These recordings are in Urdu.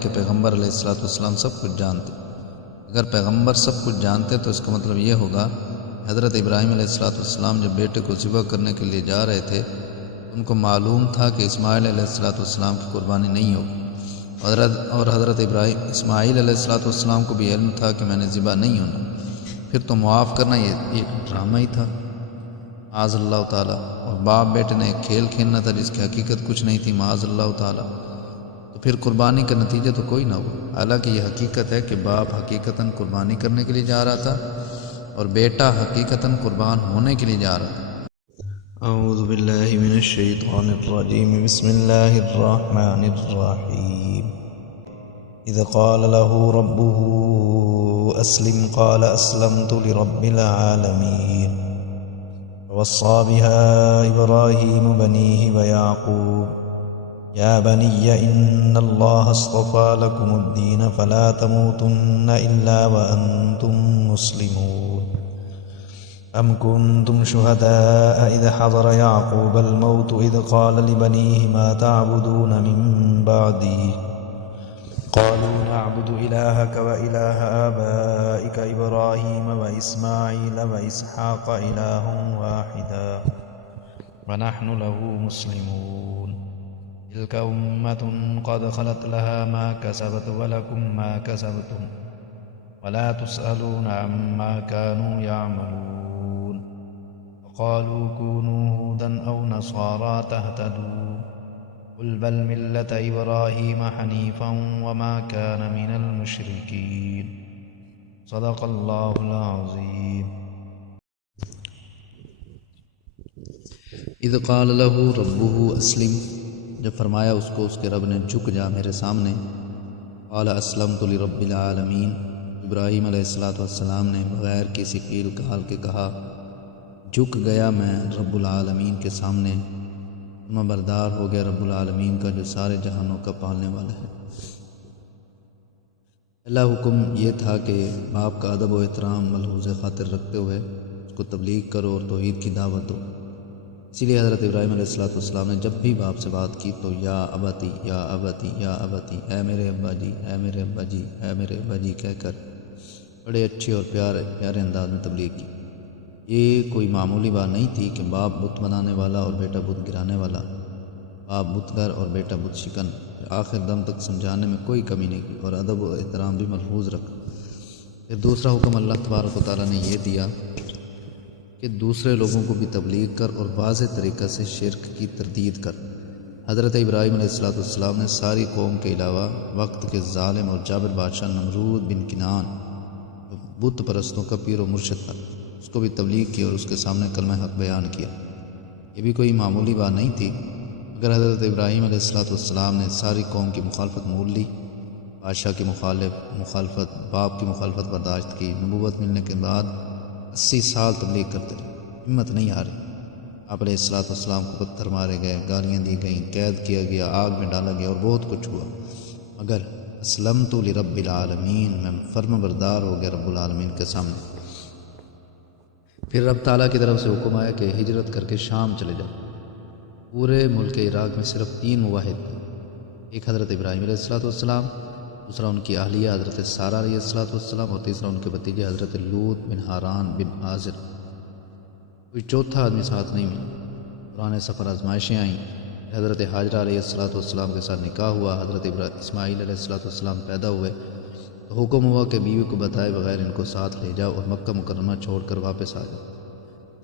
کہ پیغمبر علیہ الصلوۃ والسلام سب کچھ جانتے۔ اگر پیغمبر سب کچھ جانتے تو اس کا مطلب یہ ہوگا کہ حضرت ابراہیم علیہ الصلوۃ والسلام جب بیٹے کو ذبح کرنے کے لیے جا رہے تھے ان کو معلوم تھا کہ اسماعیل علیہ الصلوۃ والسلام کی قربانی نہیں ہوگی، اور حضرت اسماعیل علیہ الصلوۃ والسلام کو بھی علم تھا کہ میں نے ذبح نہیں ہونا، پھر تو معاف کرنا یہ ڈرامہ ہی تھا معاذ اللہ تعالیٰ، اور باپ بیٹے نے ایک کھیل کھیلنا تھا جس کی حقیقت کچھ نہیں تھی معاذ اللہ تعالیٰ، تو پھر قربانی کا نتیجہ تو کوئی نہ ہوا۔ حالانکہ یہ حقیقت ہے کہ باپ حقیقتاً قربانی کرنے کے لیے جا رہا تھا اور بیٹا حقیقتاً قربان ہونے کے لیے جا رہا تھا۔ اعوذ باللہ من الشیطان الرجیم، بسم اللہ الرحمن الرحیم۔ اذ قال له ربه اسلم قال اسلمت لرب العالمین، ووصى بها ابراہیم بنیہ ویعقوب یا بنی ان اللہ اصطفى لکم الدین فلا تموتن الا وانتم مسلمون۔ ام کنتم شہداء اذ حضر یعقوب الموت اذ قال لبنیہ ما تعبدون من بعدی قالوا نعبد الہک والہ آبائک ابراہیم واسماعیل واسحاق الہا واحدا ونحن له مسلمون۔ تلك أمة قد خلت لها ما كسبت ولكم ما كسبتم ولا تسألون عما كانوا يعملون۔ وقالوا كونوا هودا أو نصارى تهتدوا قل بل ملة إبراهيم حنيفا وما كان من المشركين۔ صدق الله العظيم۔ اذ قال له ربه اسلم، جب فرمایا اس کو اس کے رب نے جھک جا میرے سامنے، قال اسلمت لرب العالمین، ابراہیم علیہ الصلوۃ والسلام نے بغیر کسی قیل کال کے کہا جھک گیا میں رب العالمین کے سامنے، میں بردار ہو گیا رب العالمین کا جو سارے جہانوں کا پالنے والا ہے۔ پہلا حکم یہ تھا کہ باپ کا ادب و احترام ملحوظ خاطر رکھتے ہوئے اس کو تبلیغ کرو اور توحید کی دعوت دو۔ اسی لیے حضرت ابراہیم علیہ الصلوۃ والسلام نے جب بھی باپ سے بات کی تو یا ابتی یا ابتی یا ابتی، اے میرے ابا جی، اے میرے ابا جی، اے میرے ابا جی کہہ کر بڑے اچھے اور پیارے انداز میں تبلیغ کی۔ یہ کوئی معمولی بات نہیں تھی کہ باپ بت بنانے والا اور بیٹا بت گرانے والا، باپ بت گر اور بیٹا بت شکن، آخر دم تک سمجھانے میں کوئی کمی نہیں کی اور ادب و احترام بھی ملحوظ رکھا۔ پھر دوسرا حکم اللہ تبارک و تعالیٰ نے یہ دیا کہ دوسرے لوگوں کو بھی تبلیغ کر اور واضح طریقہ سے شرک کی تردید کر۔ حضرت ابراہیم علیہ الصلوۃ والسلام نے ساری قوم کے علاوہ وقت کے ظالم اور جابر بادشاہ نمرود بن کنعان بت پرستوں کا پیر و مرشد تھا، اس کو بھی تبلیغ کی اور اس کے سامنے کلمہ حق بیان کیا۔ یہ بھی کوئی معمولی بات نہیں تھی۔ اگر حضرت ابراہیم علیہ الصلوۃ والسلام نے ساری قوم کی مخالفت مول لی، بادشاہ کی مخالفت، باپ کی مخالفت برداشت کی، نبوت ملنے کے بعد 80 سال تبلیغ کرتے رہے، ہمت نہیں ہاری۔ آپ علیہ الصلوۃ والسلام کو پتھر مارے گئے، گالیاں دی گئیں، قید کیا گیا، آگ میں ڈالا گیا اور بہت کچھ ہوا، مگر اسلمت لرب العالمین، میں فرم بردار ہو گیا رب العالمین کے سامنے۔ پھر رب تعالیٰ کی طرف سے حکم آیا کہ ہجرت کر کے شام چلے جاؤ۔ پورے ملک عراق میں صرف 3 موحد تھے، ایک حضرت ابراہیم علیہ الصلوۃ والسلام، دوسرا ان کی اہلیہ حضرت سارہ علیہ الصلوۃ والسلام، اور تیسرا ان کے بھتیجے حضرت لوط بن حاران بن آزر۔ کوئی چوتھا آدمی ساتھ نہیں ملا۔ پرانے سفر آزمائشیں آئیں، حضرت حاجرہ علیہ الصلوۃ والسلام کے ساتھ نکاح ہوا، حضرت اسماعیل علیہ الصلوۃ والسلام پیدا ہوئے تو حکم ہوا کہ بیوی کو بتائے بغیر ان کو ساتھ لے جاؤ اور مکہ مکرمہ چھوڑ کر واپس آ جاؤ۔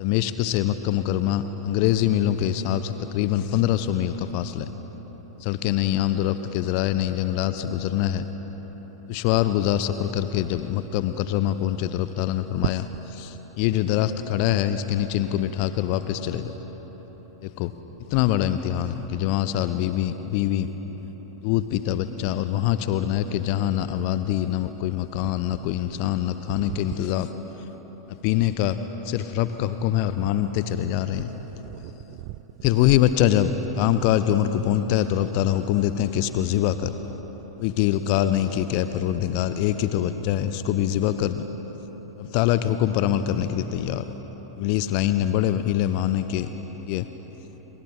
دمشق سے مکہ مکرمہ انگریزی میلوں کے حساب سے تقریباً 1500 میل کا فاصلہ ہے۔ سڑکیں نہیں، آمد و رفت کے ذرائع نہیں، جنگلات سے گزرنا ہے۔ دشوار گزار سفر کر کے جب مکہ مکرمہ پہنچے تو رب تعالیٰ نے فرمایا یہ جو درخت کھڑا ہے اس کے نیچے ان کو بٹھا کر واپس چلے جاؤ۔ دیکھو اتنا بڑا امتحان کہ جوان سال بیوی دودھ پیتا بچہ، اور وہاں چھوڑنا ہے کہ جہاں نہ آبادی، نہ کوئی مکان، نہ کوئی انسان، نہ کھانے کے انتظام، نہ پینے کا، صرف رب کا حکم ہے اور مانتے چلے جا رہے ہیں۔ پھر وہی بچہ جب کام کاج کی عمر کو پہنچتا ہے تو رب تعالیٰ حکم دیتے ہیں کہ اس کو ذبح کر۔ کوئی کیل کال نہیں کی کہ اے پروردگار ایک ہی تو بچہ ہے، اس کو بھی ذبح کر دو۔ رب تعالیٰ کے حکم پر عمل کرنے کے لیے تیار۔ ابلیس لعین نے بڑے وحیلے مارنے کے لیے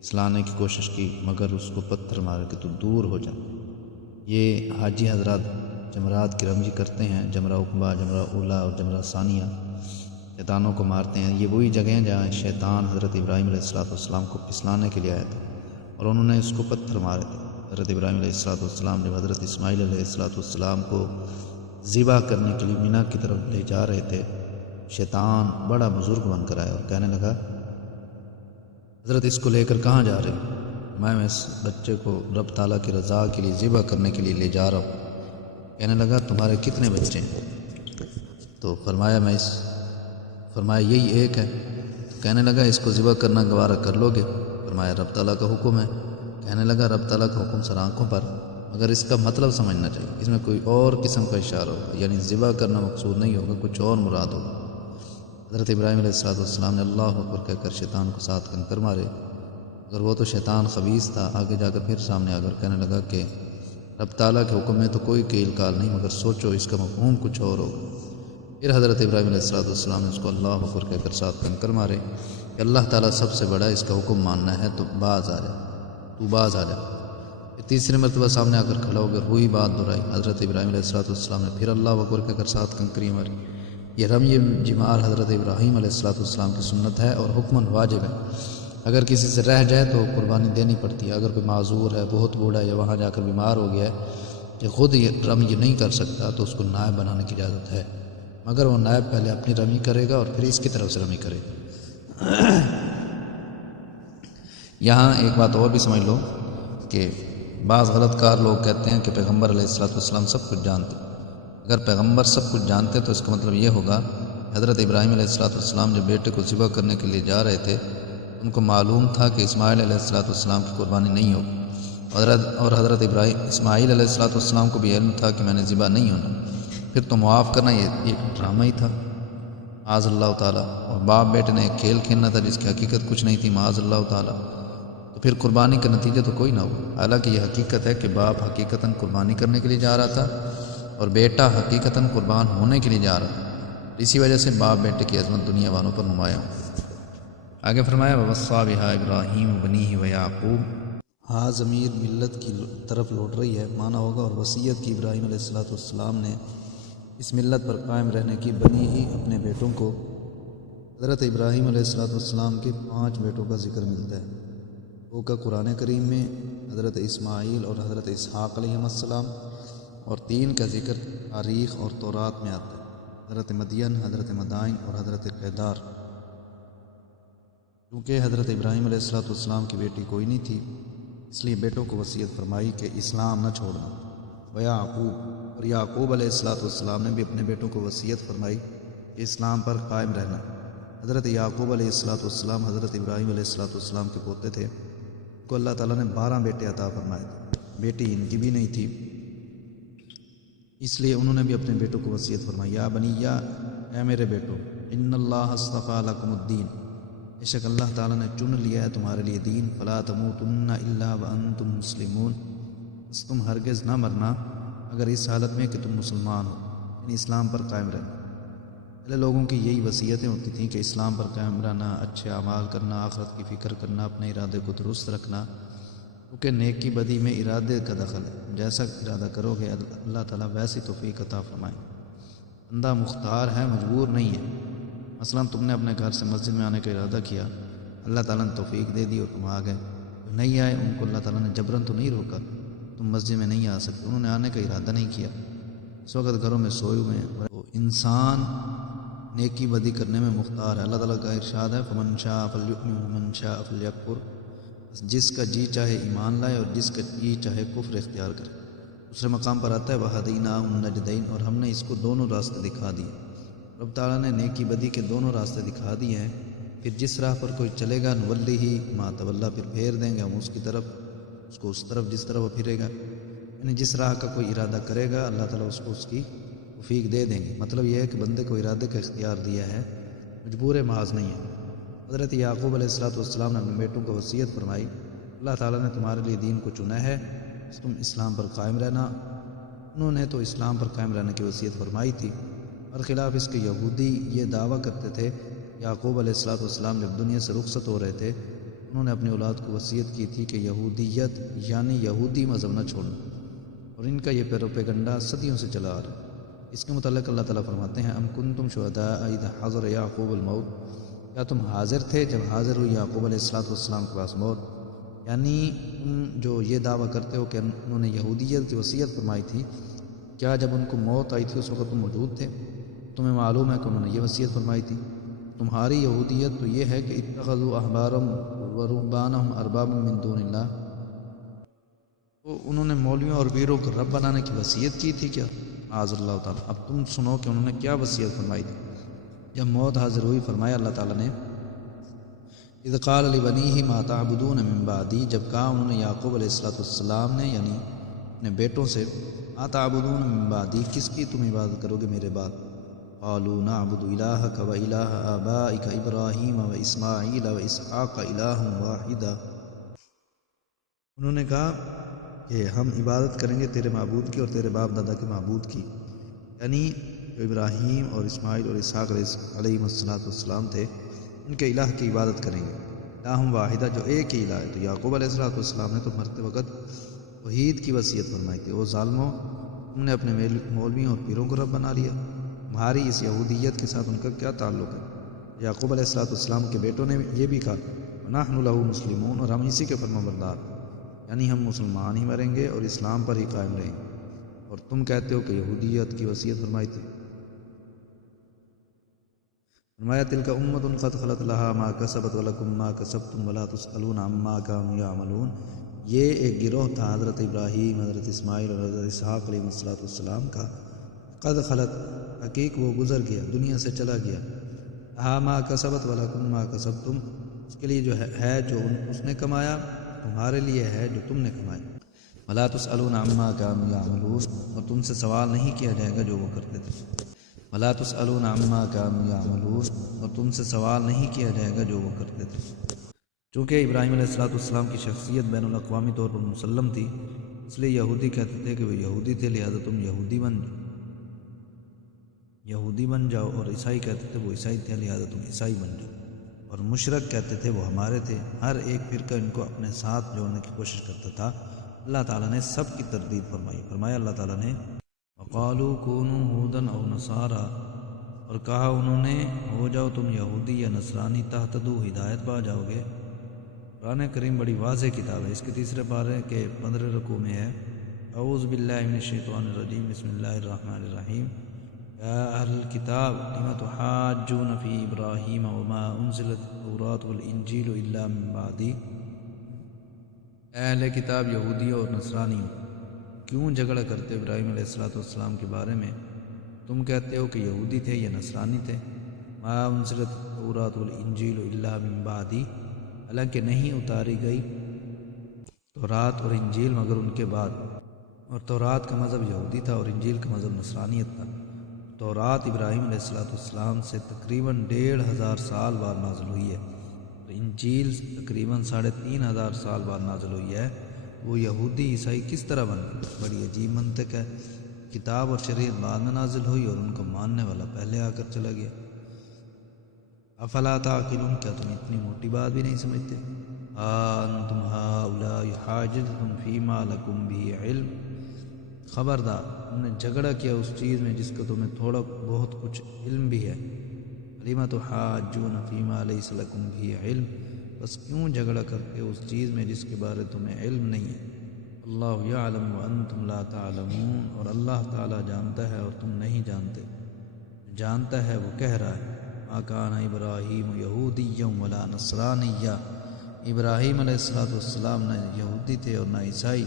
سلانے کی کوشش کی، مگر اس کو پتھر مار کے تو دور ہو جا۔ یہ حاجی حضرات جمرات کی رمزی کرتے ہیں، جمرہ عقبہ، جمرہ اولا اور جمرہ ثانیہ، شیطانوں کو مارتے ہیں۔ یہ وہی جگہ ہیں جہاں شیطان حضرت ابراہیم علیہ السلام کو پھسلانے کے لیے آیا تھا اور انہوں نے اس کو پتھر مارے تھے۔ حضرت ابراہیم علیہ السلام جب حضرت اسماعیل علیہ السلام کو ذبح کرنے کے لیے مینا کی طرف لے جا رہے تھے، شیطان بڑا بزرگ بن کر آیا اور کہنے لگا، حضرت اس کو لے کر کہاں جا رہے ہیں؟ میں اس بچے کو رب تعالیٰ کی رضا کے لیے ذبح کرنے کے لیے لے جا رہا ہوں۔ کہنے لگا، تمہارے کتنے بچے ہیں؟ تو فرمایا یہی ایک ہے۔ تو کہنے لگا، اس کو ذبح کرنا گوارہ کر لو گے؟ فرمایا رب تعالیٰ کا حکم ہے۔ کہنے لگا، رب تعالیٰ کا حکم سر آنکھوں پر، مگر اس کا مطلب سمجھنا چاہیے، اس میں کوئی اور قسم کا اشارہ ہوگا، یعنی ذبح کرنا مقصود نہیں ہوگا، کچھ اور مراد ہوگا۔ حضرت ابراہیم علیہ السلام نے اللہ اکبر کہہ کر شیطان کو 7 کنکر مارے، مگر وہ تو شیطان خبیث تھا۔ آگے جا کر پھر سامنے آ کر کہنے لگا کہ رب تعالیٰ کے حکم میں تو کوئی کیل کال نہیں، مگر سوچو اس کا مفہوم کچھ اور ہوگا۔ پھر حضرت ابراہیم علیہ السلام نے اس کو اللہ اکبر کہہ کر 7 کنکر مارے کہ اللہ تعالیٰ سب سے بڑا، اس کا حکم ماننا ہے تو باز آ جا۔ پھر تیسری مرتبہ سامنے آ کر کھڑا ہو کر وہی بات دہرائی۔ حضرت ابراہیم علیہ السلام نے پھر اللہ اکبر کہہ کر 7 کنکری ماری۔ یہ رمی جمار حضرت ابراہیم علیہ السلام کی سنت ہے اور حکماً واجب ہے۔ اگر کسی سے رہ جائے تو قربانی دینی پڑتی ہے۔ اگر کوئی معذور ہے، بہت بوڑھا ہے یا وہاں جا کر بیمار ہو گیا ہے کہ خود یہ رمی نہیں کر سکتا، تو اس کو نائب بنانے کی اجازت ہے، مگر وہ نائب پہلے اپنی رمی کرے گا اور پھر اس کی طرف سے رمی کرے گا۔ یہاں ایک بات اور بھی سمجھ لو کہ بعض غلط کار لوگ کہتے ہیں کہ پیغمبر علیہ السلام سب کچھ جانتے۔ اگر پیغمبر سب کچھ جانتے تو اس کا مطلب یہ ہوگا کہ حضرت ابراہیم علیہ السلام جب بیٹے کو ذبح کرنے کے لیے جا رہے تھے، ان کو معلوم تھا کہ اسماعیل علیہ السلام کی قربانی نہیں ہوگی، اور حضرت اسماعیل علیہ السلام کو بھی علم تھا کہ میں نے ذبح نہیں ہونا، پھر تو معاف کرنا یہ ڈرامہ ہی تھا، معاذ اللہ تعالیٰ۔ اور باپ بیٹے نے ایک کھیل کھیلنا تھا جس کی حقیقت کچھ نہیں تھی، معاذ اللہ تعالیٰ۔ تو پھر قربانی کا نتیجہ تو کوئی نہ ہو۔ حالانکہ یہ حقیقت ہے کہ باپ حقیقتاً قربانی کرنے کے لیے جا رہا تھا اور بیٹا حقیقتاً قربان ہونے کے لیے جا رہا تھا۔ اسی وجہ سے باپ بیٹے کی عظمت دنیا والوں پر نمایاں۔ آگے فرمایا، وَوَصَّىٰ بِهَا إِبْرَاهِيمُ بَنِيهِ وَيَعْقُوبُ۔ ہاں ضمیر ملت کی طرف لوٹ رہی ہے، معنی ہوگا اور وصیت کی ابراہیم علیہ السلام نے اس ملت پر قائم رہنے کی، بنی ہی اپنے بیٹوں کو۔ حضرت ابراہیم علیہ السلام کے 5 بیٹوں کا ذکر ملتا ہے، وہ کا قرآن کریم میں حضرت اسماعیل اور حضرت اسحاق علیہ السلام، اور 3 کا ذکر تاریخ اور تورات میں آتا ہے، حضرت مدین، حضرت مدائن اور حضرت قیدار۔ کیونکہ حضرت ابراہیم علیہ السلام کی بیٹی کوئی نہیں تھی، اس لیے بیٹوں کو وصیت فرمائی کہ اسلام نہ چھوڑنا۔ ویعقوب، اور یعقوب علیہ السلام نے بھی اپنے بیٹوں کو وصیت فرمائی کہ اسلام پر قائم رہنا۔ حضرت یعقوب علیہ السلام حضرت ابراہیم علیہ السلام کے پوتے تھے، کو اللہ تعالیٰ نے 12 بیٹے عطا فرمائے تھے، بیٹی ان کی بھی نہیں تھی، اس لیے انہوں نے بھی اپنے بیٹوں کو وصیت فرمائی، یا بنیا، اے میرے بیٹوں، ان اللہ اصطفیٰ لکم الدین، بے شک اللہ تعالیٰ نے چن لیا ہے تمہارے لیے دین، فلا تموتن الا وانتم مسلمون، بس تم ہرگز نہ مرنا اگر اس حالت میں کہ تم مسلمان ہو، یعنی اسلام پر قائم رہنا۔ پہلے لوگوں کی یہی وصیتیں ہوتی تھیں کہ اسلام پر قائم رہنا، اچھے اعمال کرنا، آخرت کی فکر کرنا، اپنے ارادے کو درست رکھنا، کیونکہ نیکی بدی میں ارادے کا دخل ہے، جیسا ارادہ کرو گے اللہ تعالیٰ ویسی توفیق عطا فرمائے۔ بندہ مختار ہے، مجبور نہیں ہے۔ مثلا تم نے اپنے گھر سے مسجد میں آنے کا ارادہ کیا، اللہ تعالیٰ نے توفیق دے دی اور تم آ گئے، نہیں آئے ان کو اللہ تعالیٰ نے جبراً تو نہیں روکا، تم مسجد میں نہیں آ سکتے، انہوں نے آنے کا ارادہ نہیں کیا، اس وقت گھروں میں سوئے ہوئے ہیں۔ انسان نیکی بدی کرنے میں مختار ہے۔ اللہ تعالیٰ کا ارشاد ہے، فمن شاء فلیؤمن ومن شاء فلیکفر، جس کا جی چاہے ایمان لائے اور جس کا جی چاہے کفر اختیار کرے۔ دوسرے مقام پر آتا ہے، وہدیناہ النجدین، اور ہم نے اس کو دونوں راستے دکھا دیے۔ رب تعالیٰ نے نیکی بدی کے دونوں راستے دکھا دیے ہیں، پھر جس راہ پر کوئی چلے گا نولیہ ما تولیٰ، پھر پھیر دیں گے ہم اس کی طرف، اس کو اس طرف جس طرف وہ پھرے گا، یعنی جس راہ کا کوئی ارادہ کرے گا اللہ تعالیٰ اس کو اس کی توفیق دے دیں گے۔ مطلب یہ ہے کہ بندے کو ارادے کا اختیار دیا ہے، مجبور محض نہیں ہے۔ حضرت یعقوب علیہ السلام نے اپنے بیٹوں کو وصیت فرمائی، اللہ تعالیٰ نے تمہارے لیے دین کو چنا ہے، تم اسلام پر قائم رہنا۔ انہوں نے تو اسلام پر قائم رہنے کی وصیت فرمائی تھی، برخلاف اس کے یہودی یہ دعویٰ کرتے تھے۔ یعقوب علیہ السلام جب دنیا سے رخصت ہو رہے تھے، انہوں نے اپنی اولاد کو وصیت کی تھی کہ یہودیت یعنی یہودی مذہب نہ چھوڑنا، اور ان کا یہ پیروپیگنڈا صدیوں سے چلا آ رہا ہے۔ اس کے متعلق اللہ تعالیٰ فرماتے ہیں ام کنتم شہداء اذ حضر یعقوب الموت، کیا تم حاضر تھے جب حاضر ہوئی یعقوب علیہ السلام کے پاس موت؟ یعنی تم جو یہ دعویٰ کرتے ہو کہ انہوں نے یہودیت کی وصیت فرمائی تھی، کیا جب ان کو موت آئی تھی اس وقت تم موجود تھے؟ تمہیں معلوم ہے کہ انہوں نے یہ وصیت فرمائی تھی۔ تمہاری یہودیت تو یہ ہے کہ اتخذوا احبارهم ورهبانهم اربابا من دون اللہ، تو انہوں نے مولویوں اور پیروں کو رب بنانے کی وصیت کی تھی کیا؟ معاذ اللہ تعالیٰ۔ اب تم سنو کہ انہوں نے کیا وصیت فرمائی تھی۔ جب موت حاضر ہوئی فرمایا اللہ تعالیٰ نے اذ قال لبنیہ ما تعبدون من بعدی، جب کہا انہوں نے یعقوب علیہ السلام نے یعنی اپنے بیٹوں سے ما تعبدون من بعدی، کس کی تم عبادت کرو گے میرے بعد؟ قالوا نعبد الہک و الہ آبائک ابراہیم و اسماعیل و اسحاق الہ واحدا، انہوں نے کہا کہ ہم عبادت کریں گے تیرے معبود کی اور تیرے باپ دادا کے معبود کی، یعنی جو ابراہیم اور اسماعیل اور اسحاق علیہ السلام تھے ان کے الہ کی عبادت کریں گے، الہ واحدہ جو ایک ہی الہ ہے۔ تو یعقوب علیہ السلام نے تو مرتے وقت توحید کی وصیت فرمائی تھی۔ او ظالموں، تم نے اپنے مولویوں اور پیروں کو رب بنا لیا، تمہاری اس یہودیت کے ساتھ ان کا کیا تعلق ہے؟ یعقوب علیہ السلام کے بیٹوں نے یہ بھی کہا وَنَحْنُ لَهُ مُسْلِمُونَ، اور ہم اسی کے فرما بردار، یعنی ہم مسلمان ہی مریں گے اور اسلام پر ہی قائم رہیں گے، اور تم کہتے ہو کہ یہودیت کی وصیت فرمائی تھی۔ فرمایا تلک امۃ قد خلت لہا ما کسبت ولکم ما کسبتم ولا تسألون عما کانوا یعملون، یہ ایک گروہ تھا حضرت ابراہیم، حضرت اسماعیل اور حضرت اسحاق علیہ السلام کا، قد خلت حقیق وہ گزر گیا، دنیا سے چلا گیا، لہا ما کسبت ولکم ما کسبتم، اس کے لیے جو ہے جو اس نے کمایا، تمہارے لیے ہے جو تم نے کمایا، ولا تسألون عما کانوا یعملون، اور تم سے سوال نہیں کیا جائے گا جو وہ کرتے تھے، ولا تسألون عما کانوا یعملون، اور تم سے سوال نہیں کیا جائے گا جو وہ کرتے تھے۔ چونکہ ابراہیم علیہ السلام کی شخصیت بین الاقوامی طور پر مسلم تھی، اس لیے یہودی کہتے تھے کہ وہ یہودی تھے، لہذا تم یہودی بن جاؤ، اور عیسائی کہتے تھے وہ عیسائی تھے، لہذا تم عیسائی بن جاؤ، اور مشرک کہتے تھے وہ ہمارے تھے۔ ہر ایک فرقہ ان کو اپنے ساتھ جوڑنے کی کوشش کرتا تھا۔ اللہ تعالیٰ نے سب کی تردید فرمائی۔ فرمایا اللہ تعالیٰ نے وقالوا کونوا ھودا او نصارا، اور کہا انہوں نے ہو جاؤ تم یہودی یا نصرانی، تہتدوا ہدایت پا جاؤ گے۔ قرآن کریم بڑی واضح کتاب ہے۔ اس کے تیسرے پارے کے 15 رکوع میں ہے اعوذ باللہ من الشیطان الرجیم بسم اللہ الرحمن الرحیم یا اہل الکتاب لم تحاجون فی ابراہیم وما انزلت التوراۃ والانجیل الا من بعدہ، اے اہل کتاب یہودیوں اور نصرانیوں، کیوں جھگڑا کرتے ہو ابراہیم علیہ السلام کے بارے میں؟ تم کہتے ہو کہ یہودی تھے یا نصرانی تھے۔ ما انزلت التوراۃ والانجیل الا من بعدہ، حالانکہ نہیں اتاری گئی تورات اور انجیل مگر ان کے بعد، اور تورات کا مذہب یہودی تھا اور انجیل کا مذہب نصرانیت تھا۔ تورات ابراہیم علیہ السلام سے تقریباً 1500 سال بعد نازل ہوئی ہے، اور انجیل تقریباً 3500 سال بعد نازل ہوئی ہے۔ وہ یہودی عیسائی کس طرح بن گئے؟ بڑی عجیب منطق ہے۔ کتاب اور شریعت بعد میں نازل ہوئی اور ان کو ماننے والا پہلے آ کر چلا گیا۔ افلا تعقلون، کیا تم اتنی موٹی بات بھی نہیں سمجھتے؟ انتم ہؤلاء حاججتم فیما لکم بہ علم، خبردار تم نے جھگڑا کیا اس چیز میں جس کا تمہیں تھوڑا بہت کچھ علم بھی ہے۔ لم تحاجون فیما لیس لکم بہ علم، بس کیوں جھگڑا کرتے ہو اس چیز میں جس کے بارے تمہیں علم نہیں ہے۔ اللہ یعلم وانتم لا تعلمون، اور اللہ تعالیٰ جانتا ہے اور تم نہیں جانتے۔ جانتا ہے وہ کہہ رہا ہے ما کان ابراہیم یہودیا ولا نصرانیا، ابراہیم علیہ السلام نہ یہودی تھے اور نہ عیسائی،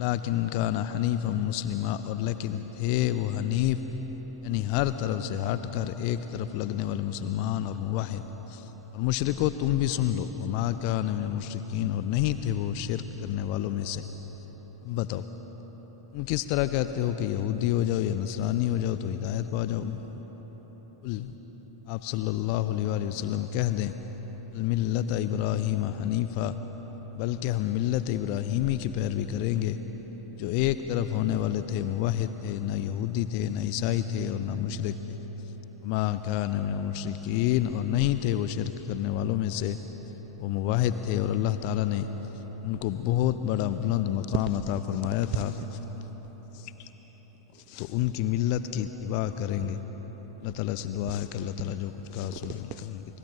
لیکن کان حنیفا مسلما، اور لیکن تھے وہ حنیف یعنی ہر طرف سے ہٹ کر ایک طرف لگنے والے مسلمان اور موحد۔ اور مشرکو تم بھی سن لو، وما کان من المشرکین، اور نہیں تھے وہ شرک کرنے والوں میں سے۔ بتاؤ تم کس طرح کہتے ہو کہ یہودی ہو جاؤ یا نصرانی ہو جاؤ تو ہدایت پا جاؤ؟ آپ صلی اللہ علیہ وآلہ وسلم کہہ دیں الملت ابراہیم حنیفہ، بلکہ ہم ملت ابراہیمی کی پیروی کریں گے، جو ایک طرف ہونے والے تھے، موحد تھے، نہ یہودی تھے، نہ عیسائی تھے اور نہ مشرک تھے۔ وما کان من المشرکین، اور نہیں تھے وہ شرک کرنے والوں میں سے، وہ موحد تھے، اور اللہ تعالیٰ نے ان کو بہت بڑا بلند مقام عطا فرمایا تھا۔ تو ان کی ملت کی اتباع کریں گے۔ اللہ تعالیٰ سے دعا ہے کہ اللہ تعالیٰ جو کچھ کہا سن کریں گے۔